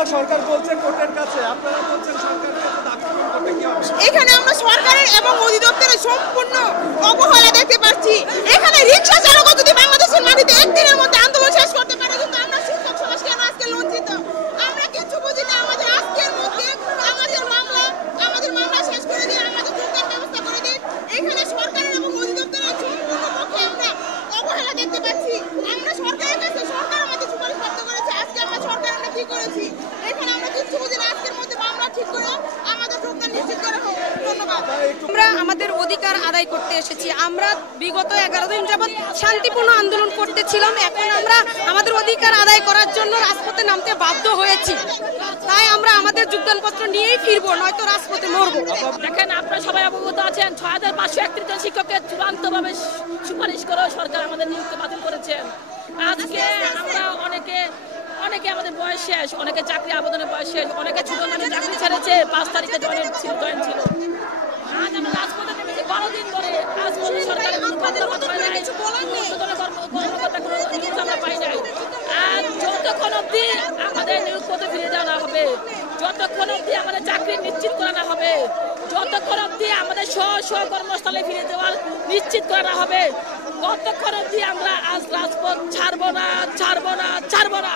যেটা সরকার বলছে কোর্টের কাছে, আপনারা বলছেন সরকারের কাছে আক্রমণ করতে কি হবে? এখানে আমরা সরকারের এবং অধিদপ্তরের সম্পূর্ণ অবহেলা দেখতে পাচ্ছি। এখানে রিকশা চালকও যদি বাংলাদেশের মাটিতে একদিনের মধ্যে আন্দোলন শেষ করতে পারে, কিন্তু আমরা শিক্ষক সমাজ কেন আজকে লজ্জিত? আমরা কিছু বুঝি না। আমাদের আজকের মধ্যে আমাদের মামলা শেষ করে দিয়ে আমাদের যোগ্যতার ব্যবস্থা করে দিন। এখানে সরকারের এবং অধিদপ্তরের সম্পূর্ণ পক্ষে আমরা অবহেলা দেখতে পাচ্ছি। আমরা সরকারের কাছে, সরকার আমাদের সুপারিশ প্রাপ্ত করেছে, আজকে আমরা সরকার আমরা কি করেছি? এখানে আমরা কিছু বুঝি না। আজকের মধ্যে মামলা ঠিক করে আমাদের যোগদান নিশ্চিত করা হোক। ধন্যবাদ। আমরা আমাদের অধিকার আদায় করতে এসেছি। আমরা বিগত 11 দিন যাবৎ শান্তিপূর্ণ আন্দোলন করতেছিলাম। এখন আমরা আমাদের অধিকার আদায় করার জন্য রাজপথে নামতে বাধ্য হয়েছি। তাই আমরা আমাদের যোগদানপত্র নিয়েই ফিরবো, নয়তো রাজপথে মরবো। দেখেন, আপনারা সবাই অবগত আছেন 6531 জন শিক্ষকের চূড়ান্তভাবে সুপারিশ করে সরকার আমাদের নিয়োগ বাতিল করেছেন। আজকে আমরা অনেকে আমাদের বয়স শেষ, অনেকে চাকরি আবেদনের বয়স শেষ, অনেকে ছোট মানে চাকরি ছেড়েছে, 5 তারিখে জয়েন ছিল। আজ আমরা রাজপথে নেমেছি 12 দিন ধরে। আজ পর্যন্ত সরকারের কোনো কর্মকর্তা পাই নাই, কর্মকর্তা কোনো নিউজ আমরা পাই নাই। আর যতক্ষণ অব্দি আমাদের নিয়োগ পত্র ফিরে দেওয়া না হবে, যতক্ষণ অব্দি আমাদের চাকরি নিশ্চিত করা না হবে, যতক্ষণ অব্দি আমাদের স্ব কর্মস্থলে ফিরে দেওয়ার নিশ্চিত করা না হবে, ততক্ষণ অব্দি আমরা আজ রাজপথ ছাড়বো না।